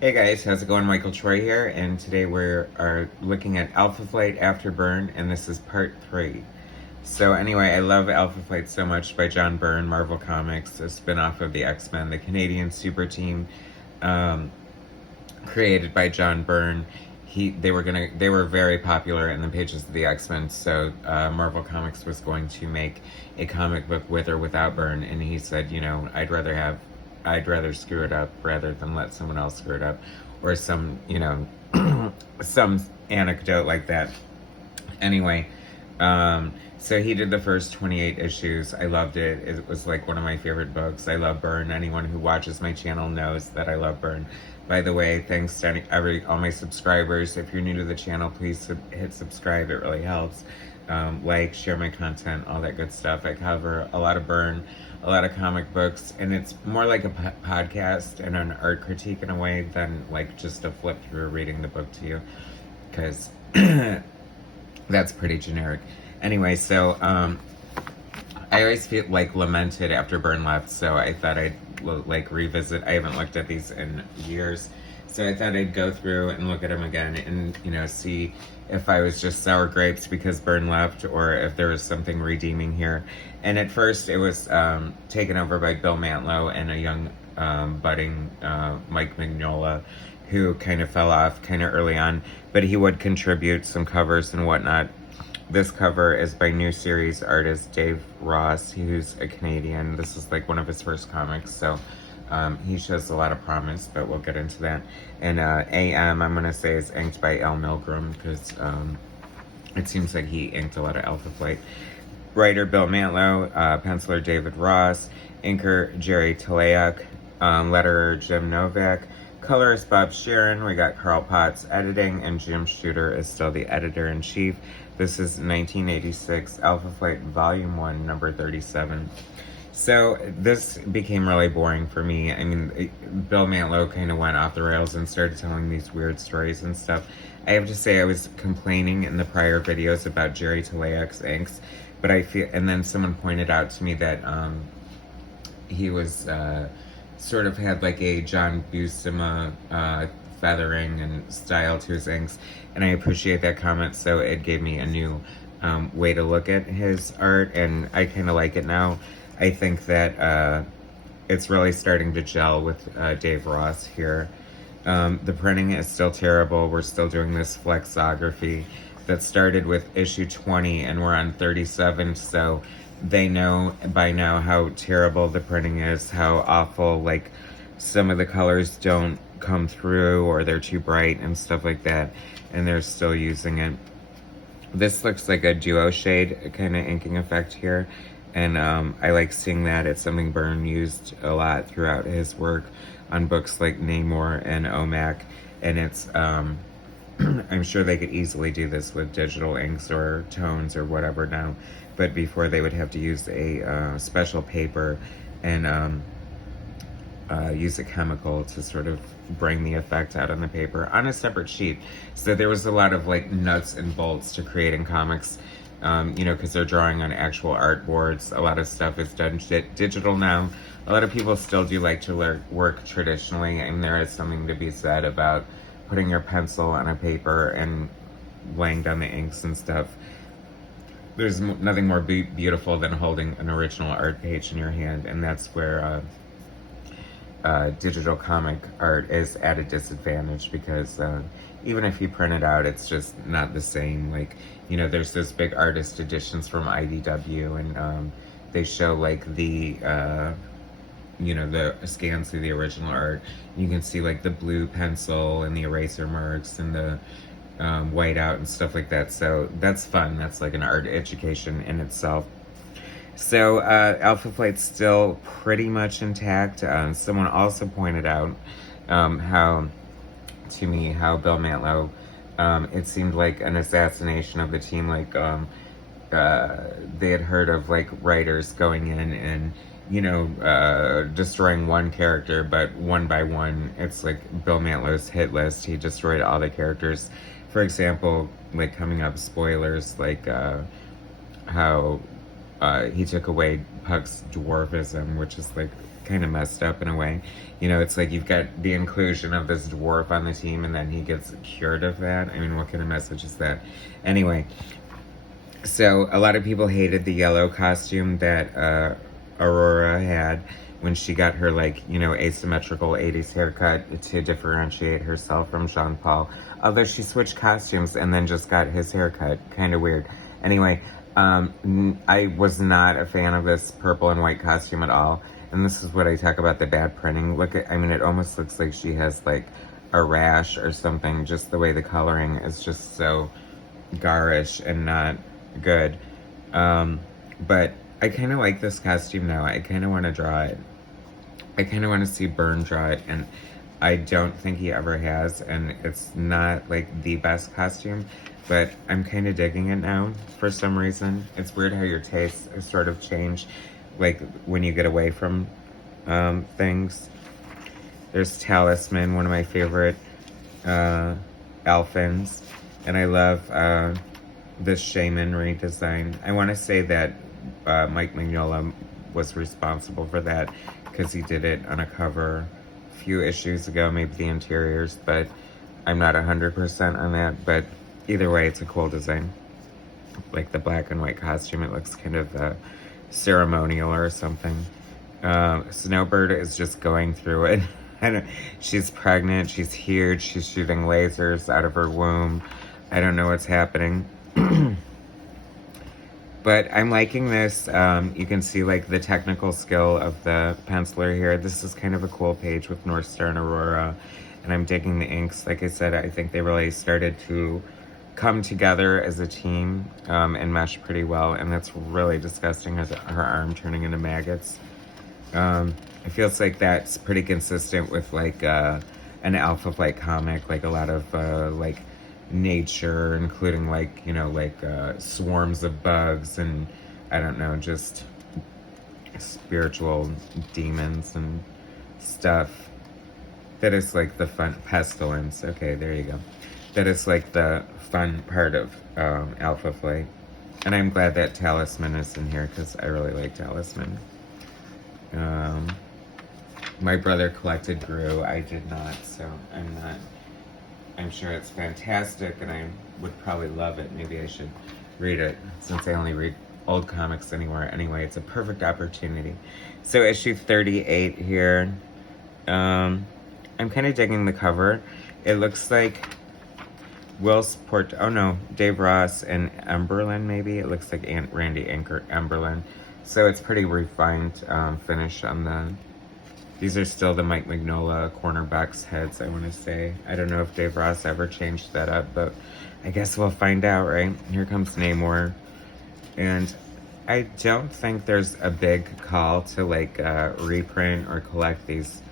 Hey guys, how's it going? Michael Troy here, and today we are looking at Alpha Flight After Byrne, and this is part 3. So anyway, I love Alpha Flight so much by John Byrne, Marvel Comics, a spin-off of the X-Men, the Canadian super team, um, created by John Byrne. They were very popular in the pages of the X-Men, so Marvel Comics was going to make a comic book with or without Byrne, and he said, I'd rather screw it up rather than let someone else screw it up, or some, some anecdote like that. Anyway, so he did the first 28 issues. I loved it. It was like one of my favorite books. I love Byrne. Anyone who watches my channel knows that I love Byrne. By the way, thanks to all my subscribers. If you're new to the channel, please hit subscribe. It really helps. Like, share my content, all that good stuff. I cover a lot of Byrne, a lot of comic books, and it's more like a podcast and an art critique in a way than like just a flip through reading the book to you, because that's pretty generic. Anyway, so I always feel like lamented after Byrne left, so I thought I'd like revisit. I haven't looked at these in years, so I thought I'd go through and look at them again and see if I was just sour grapes because Byrne left, or if there was something redeeming here. And at first, it was taken over by Bill Mantlo and a young budding Mike Mignola, who kind of fell off kind of early on, but he would contribute some covers and whatnot. This cover is by new series artist Dave Ross, who's a Canadian. This is like one of his first comics, so he shows a lot of promise, but we'll get into that. And AM, I'm going to say, is inked by Al Milgrom, because it seems like he inked a lot of Alpha Flight. Writer Bill Mantlo, penciler David Ross, inker Jerry Teleyak, letterer Jim Novak, colorist Bob Sheeran. We got Carl Potts editing, and Jim Shooter is still the editor-in-chief. This is 1986 Alpha Flight Volume 1, number 37. So this became really boring for me. I mean, Bill Mantlo kind of went off the rails and started telling these weird stories and stuff. I have to say, I was complaining in the prior videos about Jerry Telayak's inks, but I feel, and then someone pointed out to me that he was sort of had like a John Buscema feathering and style to his inks, and I appreciate that comment, so it gave me a new way to look at his art, and I kind of like it now. I think that it's really starting to gel with Dave Ross here. The printing is still terrible. We're still doing this flexography that started with issue 20, and we're on 37, so they know by now how terrible the printing is, how awful, like, some of the colors don't come through, or they're too bright and stuff like that, and they're still using it. This looks like a duo shade kind of inking effect here, and I like seeing that. It's something Byrne used a lot throughout his work on books like Namor and OMAC, and it's I'm sure they could easily do this with digital inks or tones or whatever now, but before they would have to use a special paper and use a chemical to sort of bring the effect out on the paper on a separate sheet. So there was a lot of like nuts and bolts to creating comics, because they're drawing on actual art boards. A lot of stuff is done digital now. A lot of people still do like to work traditionally, and there is something to be said about putting your pencil on a paper and laying down the inks and stuff. There's nothing more beautiful than holding an original art page in your hand, and that's where digital comic art is at a disadvantage, because even if you print it out, it's just not the same. Like, there's those big artist editions from IDW, and they show like the scans through the original art. You can see like the blue pencil and the eraser marks and the white out and stuff like that. So that's fun. That's like an art education in itself. So Alpha Flight's still pretty much intact. Someone also pointed out how Bill Mantlo, it seemed like an assassination of the team. Like they had heard of like writers going in and destroying one character, but one by one, it's like Bill Mantlo's hit list. He destroyed all the characters. For example, like coming up spoilers, like how he took away Puck's dwarfism, which is like kind of messed up in a way. You know, it's like you've got the inclusion of this dwarf on the team and then he gets cured of that. I mean, what kind of message is that? Anyway, so a lot of people hated the yellow costume that Aurora had when she got her, like, you know, asymmetrical 80s haircut to differentiate herself from Jean Paul. Although she switched costumes and then just got his haircut. Kind of weird. Anyway, I was not a fan of this purple and white costume at all. And this is what I talk about the bad printing. Look at, I mean, it almost looks like she has like a rash or something. Just the way the coloring is just so garish and not good. But I kind of like this costume now. I kind of want to draw it. I kind of want to see Byrne draw it, and I don't think he ever has, and it's not like the best costume, but I'm kind of digging it now for some reason. It's weird how your tastes sort of change, like when you get away from things. There's Talisman, one of my favorite Elfins, and I love this Shaman redesign. I want to say that Mike Mignola was responsible for that because he did it on a cover a few issues ago, maybe the interiors, but I'm not 100% on that. But either way, it's a cool design. Like the black and white costume, it looks kind of ceremonial or something. Snowbird is just going through it. She's pregnant, she's huge, she's shooting lasers out of her womb. I don't know what's happening. But I'm liking this. You can see like the technical skill of the penciler here. This is kind of a cool page with North Star and Aurora. And I'm digging the inks. Like I said, I think they really started to come together as a team and mesh pretty well. And that's really disgusting, her arm turning into maggots. It feels like that's pretty consistent with like an Alpha Flight comic. Like a lot of like nature, including like, you know, like swarms of bugs and I don't know, just spiritual demons and stuff. That is like the fun pestilence. Okay, there you go. That is like the fun part of Alpha Flight. And I'm glad that Talisman is in here because I really like Talisman. My brother collected Gru. I did not, so I'm sure it's fantastic and I would probably love it. Maybe I should read it since I only read old comics anymore. Anyway, it's a perfect opportunity. So issue 38 here. I'm kind of digging the cover. It looks like Dave Ross and Emberlyn maybe. It looks like Randy Emberlyn. So it's pretty refined finish on the... These are still the Mike Mignola cornerbacks heads, I want to say. I don't know if Dave Ross ever changed that up, but I guess we'll find out, right? Here comes Namor. And I don't think there's a big call to, like, reprint or collect these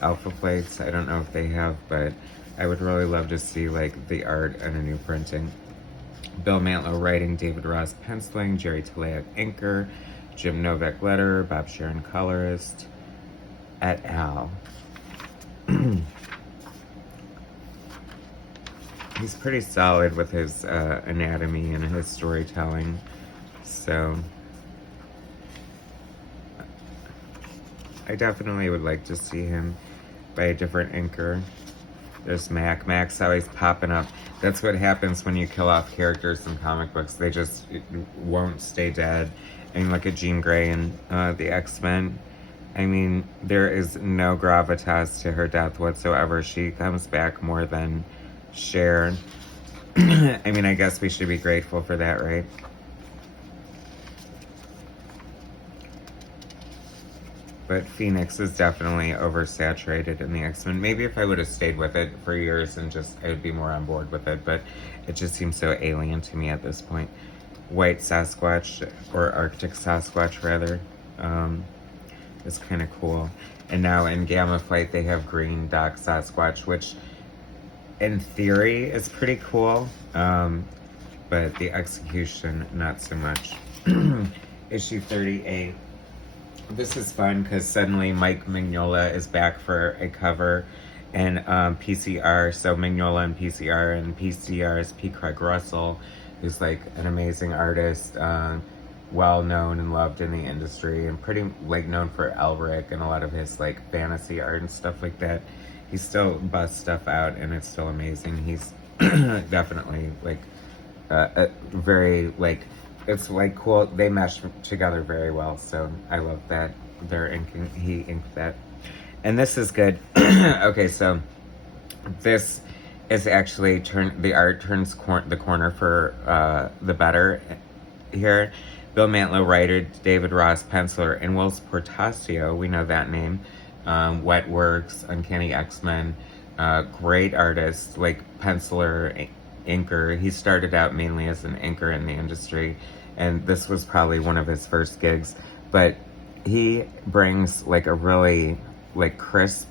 Alpha Plates. I don't know if they have, but I would really love to see, like, the art and a new printing. Bill Mantlo writing, David Ross penciling, Jerry Talea inker, Jim Novak letter, Bob Sharon colorist, et al. He's pretty solid with his anatomy and his storytelling, so I definitely would like to see him by a different inker. There's Mac. Mac's always popping up. That's what happens when you kill off characters in comic books. They just won't stay dead. I mean, look at Jean Grey and the X-Men. I mean, there is no gravitas to her death whatsoever. She comes back more than Cher. I mean, I guess we should be grateful for that, right? But Phoenix is definitely oversaturated in the X-Men. Maybe if I would have stayed with it for years and just, I would be more on board with it, but it just seems so alien to me at this point. White Sasquatch, or Arctic Sasquatch rather, is kind of cool. And now in Gamma Flight they have green Doc Sasquatch, which in theory is pretty cool, but the execution not so much. Issue 38. This is fun because suddenly Mike Mignola is back for a cover and PCR, so Mignola and PCR is P. Craig Russell, who's like an amazing artist. well known and loved in the industry, and pretty like known for Elric and a lot of his like fantasy art and stuff like that. He still busts stuff out, and it's still amazing. He's definitely like very like, it's like cool. They mesh together very well, so I love that they're inking. He inked that, and this is good. Okay, so this is actually the art turns the corner for the better here. Bill Mantlo, writer, David Ross, penciler, and Whilce Portacio, we know that name. Wet Works, Uncanny X-Men, great artist, like penciler, inker. He started out mainly as an inker in the industry, and this was probably one of his first gigs. But he brings like a really like crisp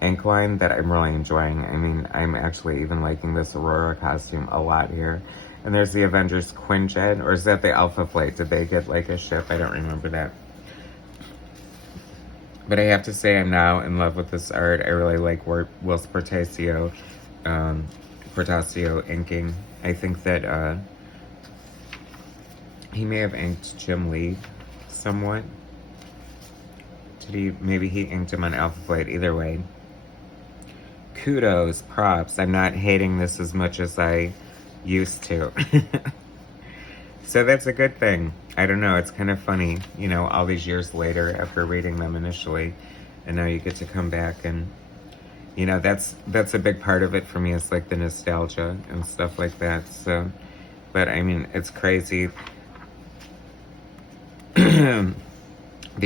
ink line that I'm really enjoying. I mean, I'm actually even liking this Aurora costume a lot here. And there's the Avengers Quinjet, or is that the Alpha Flight? Did they get like a ship? I don't remember that. But I have to say, I'm now in love with this art. I really like Whilce Portacio inking. I think that he may have inked Jim Lee somewhat. Maybe he inked him on Alpha Flight. Either way, kudos, props. I'm not hating this as much as I used to. So that's a good thing. I don't know, it's kind of funny, you know, all these years later after reading them initially, and now you get to come back, and you know, that's a big part of it for me, is like the nostalgia and stuff like that. So, but I mean, it's crazy. The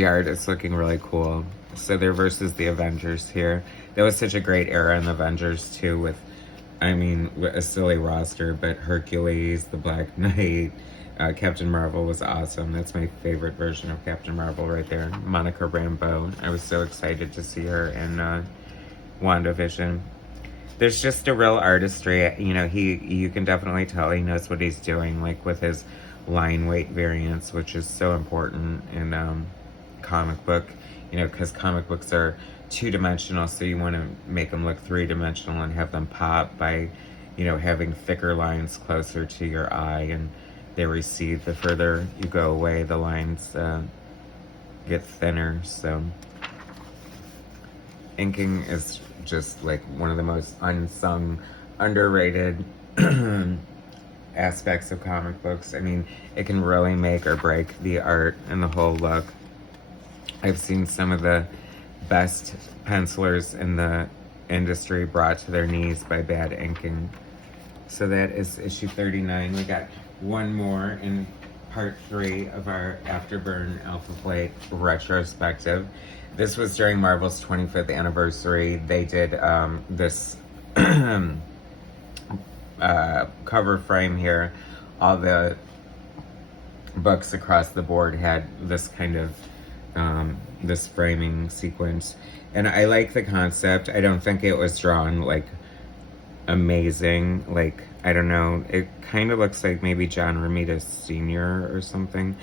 art is looking really cool. So they're versus the Avengers here. That was such a great era in the Avengers too, with, I mean, a silly roster, but Hercules, the Black Knight, Captain Marvel was awesome. That's my favorite version of Captain Marvel right there. Monica Rambeau. I was so excited to see her in WandaVision. There's just a real artistry. You know, you can definitely tell he knows what he's doing, like with his line weight variants, which is so important in comic book. You know, because comic books are two-dimensional, so you want to make them look three-dimensional and have them pop by, you know, having thicker lines closer to your eye, and they recede. The further you go away, the lines get thinner. So inking is just like one of the most unsung, underrated aspects of comic books. I mean, it can really make or break the art and the whole look. I've seen some of the best pencilers in the industry brought to their knees by bad inking. So that is issue 39. We got one more in part 3 of our Afterburn Alpha Flight retrospective. This was during Marvel's 25th anniversary. They did this cover frame here. All the books across the board had this kind of this framing sequence, and I like the concept. I don't think it was drawn like amazing, like, I don't know, it kind of looks like maybe John Romita Sr. or something,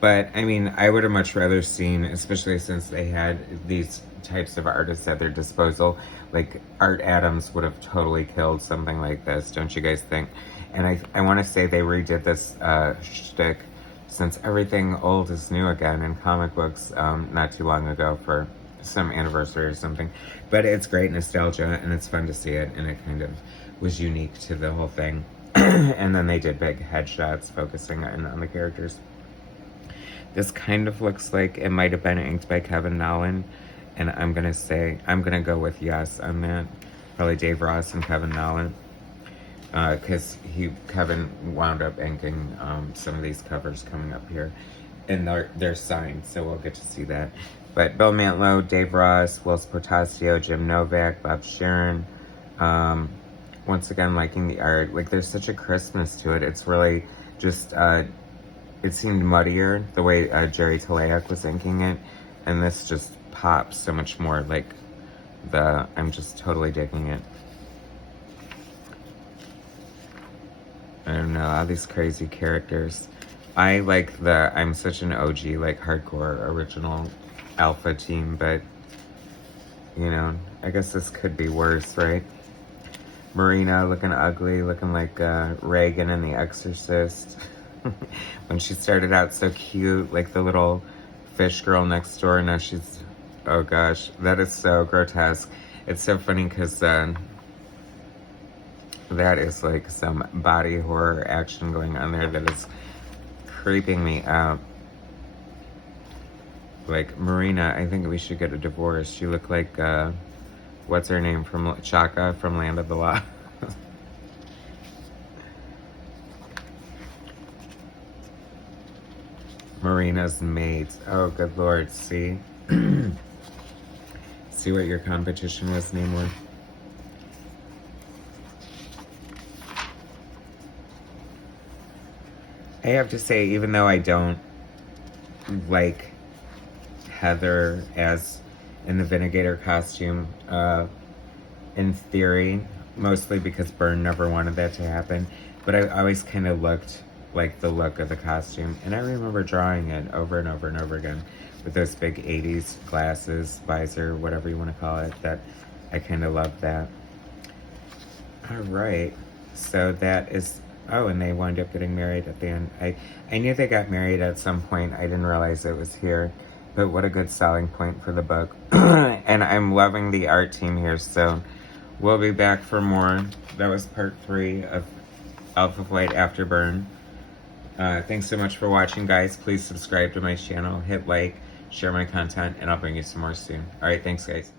but I mean, I would have much rather seen, especially since they had these types of artists at their disposal, like Art Adams would have totally killed something like this, don't you guys think? And I want to say they redid this shtick, since everything old is new again in comic books, not too long ago for some anniversary or something. But it's great nostalgia, and it's fun to see it, and it kind of was unique to the whole thing. And then they did big headshots focusing on the characters. This kind of looks like it might have been inked by Kevin Nowlan, and I'm gonna go with yes on that. Probably Dave Ross and Kevin Nowlan. Because Kevin wound up inking some of these covers coming up here, and they're signed, so we'll get to see that. But Bill Mantlo, Dave Ross, Whilce Portacio, Jim Novak, Bob Sharon. Once again, liking the art. Like, there's such a crispness to it. It's really just, it seemed muddier the way Jerry Teleyak was inking it, and this just pops so much more. Like, I'm just totally digging it. I don't know, all these crazy characters. I like I'm such an OG, like, hardcore original Alpha team, but, you know, I guess this could be worse, right? Marina looking ugly, looking like Reagan in The Exorcist. When she started out so cute, like the little fish girl next door, now she's, oh gosh, that is so grotesque. It's so funny because that is like some body horror action going on there that is creeping me out. Like, Marina, I think we should get a divorce. She looked like, what's her name from Chaka from Land of the Lost. Marina's mate. Oh, good Lord. See? See what your competition was, Namor? I have to say, even though I don't like Heather as in the Vindicator costume, in theory, mostly because Byrne never wanted that to happen, but I always kind of looked like the look of the costume, and I remember drawing it over and over and over again with those big 80s glasses, visor, whatever you want to call it. That I kind of love that. All right, so that is, oh, and they wound up getting married at the end. I knew they got married at some point. I didn't realize it was here, but what a good selling point for the book. And I'm loving the art team here, so we'll be back for more. That was part 3 of Alpha Flight After Byrne. Thanks so much for watching, guys. Please subscribe to my channel, hit like, share my content, and I'll bring you some more soon. All right, thanks, guys.